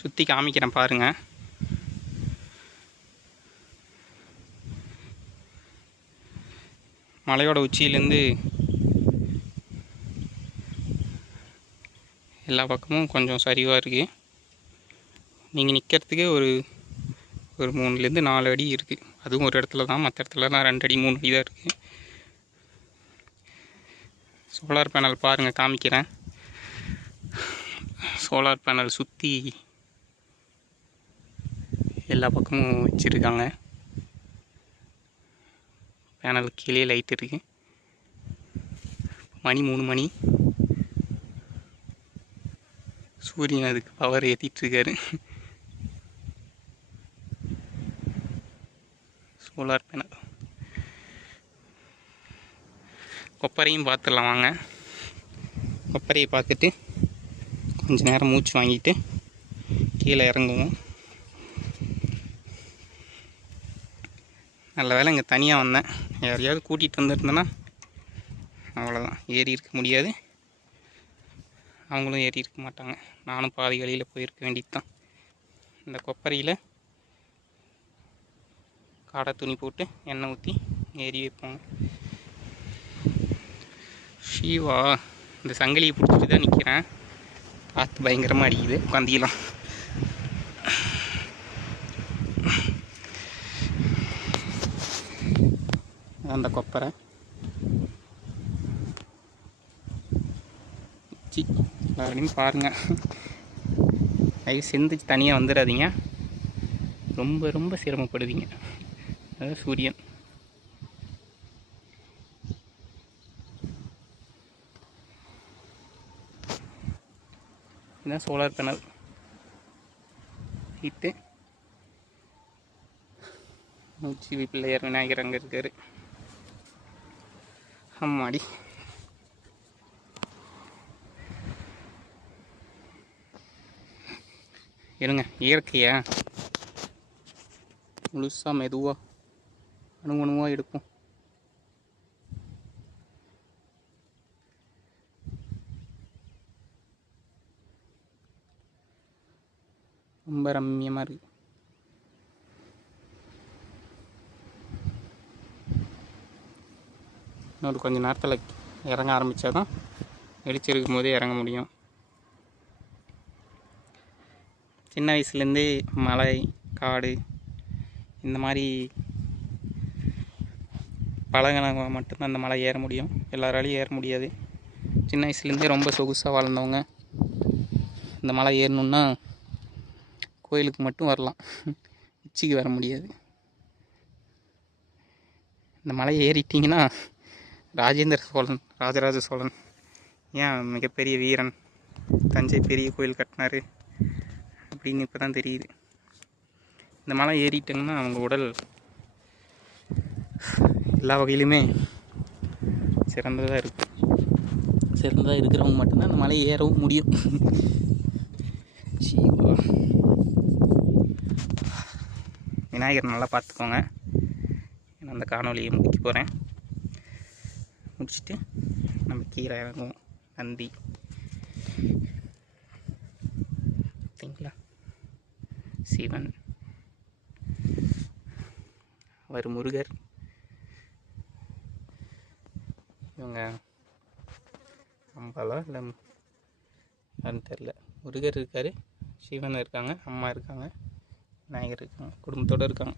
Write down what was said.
சுற்றி காமிக்கிறேன் பாருங்கள் மலையோட உச்சியிலேருந்து எல்லா பக்கமும் கொஞ்சம் சரிவாக இருக்குது நீங்கள் நிற்கிறதுக்கே ஒரு ஒரு மூணுலேருந்து நாலு அடி இருக்குது அதுவும் ஒரு இடத்துல தான் மற்ற இடத்துலலாம் ரெண்டு அடி மூணு அடி தான் இருக்குது சோலார் பேனல் பாருங்கள் காமிக்கிறேன். சோலார் பேனல் சுற்றி எல்லா பக்கமும் வச்சுருக்காங்க. பேனல் கீழே லைட் இருக்கு. மணி மூணு மணி. சூரியன் அதுக்கு பவர் ஏற்றிட்டுருக்காரு சோலார் பேனல் கொப்பரையும் பார்த்துடலாம் வாங்க. கொப்பரையை பார்த்துட்டு கொஞ்ச நேரம் மூச்சு வாங்கிட்டு கீழே இறங்குவோம். நல்ல வேலை இங்கே தனியாக வந்தேன். யாரையாவது கூட்டிகிட்டு வந்திருந்தேன்னா அவ்வளோதான் ஏறி இருக்க முடியாது. அவங்களும் ஏறி இருக்க மாட்டாங்க. நானும் பாதி வழியில் போயிருக்க வேண்டியது தான் இந்த கொப்பரையில் காடை துணி போட்டு எண்ணெய் ஊற்றி ஏறி வைப்போங்க. ஷீவா இந்த சங்கிலியை பிடிச்சிட்டு தான் நிற்கிறேன் காற்று பயங்கரமாக அடிக்குது உட்காந்திக்கலாம் அந்த கொப்பரை. சி அப்படின்னு பாருங்கள் தயவு செஞ்சு தனியாக வந்துடாதீங்க ரொம்ப ரொம்ப சிரமப்படுவீங்க. அதாவது சூரியன். இதுதான் சோலார் பேனல். ஹீட்டு. மூச்சு பிள்ளையார் விநாயகர் அங்கே இருக்கார். அம்மாடி. இருங்க இயற்கையா முழுசாக மெதுவாக அணுவணுவாக எடுப்போம். ரொம்ப ரம்மியமாக இருக்குது இன்னொரு கொஞ்சம் நேரத்தில் இறங்க ஆரம்பித்தா தான் வெளிச்சிருக்கும் போதே இறங்க முடியும். சின்ன வயசுலேருந்தே மலை காடு இந்த மாதிரி பழகினவங்க மட்டும்தான் அந்த மலை ஏற முடியும். எல்லாராலையும் ஏற முடியாது. சின்ன வயசுலேருந்தே ரொம்ப சொகுசாக வாழ்ந்தவங்க. இந்த மலை ஏறணுன்னா கோயிலுக்கு மட்டும் வரலாம். உச்சிக்கு வர முடியாது. இந்த மலையை ஏறிட்டிங்கன்னா ராஜேந்திர சோழன் ராஜராஜ சோழன். ஏன் மிகப்பெரிய வீரன்? தஞ்சை பெரிய கோயில் கட்டினாரு அப்படின்னு இப்போ தான் தெரியுது. இந்த மலை ஏறிட்டாங்கன்னா அவங்க உடல் எல்லா வகையிலுமே சிறந்ததாக இருக்கும் சிறந்ததாக இருக்கிறவங்க மட்டும்தான் அந்த மலை ஏறவும் முடியும். ஜீவா விநாயகர் நல்லா பார்த்துக்கோங்க. நான் அந்த காணொலியை முடிக்க போகிறேன் முடிச்சுட்டு நம்ம கீழே இறங்குவோம். நந்தி. பார்த்தீங்களா? சிவன். அவர் முருகர். இவங்க அம்பாலா இல்லை யாருன்னு தெரில முருகர் இருக்கார் சிவன் இருக்காங்க அம்மா இருக்காங்க விநாயகர் இருக்காங்க குடும்பத்தோடு இருக்காங்க.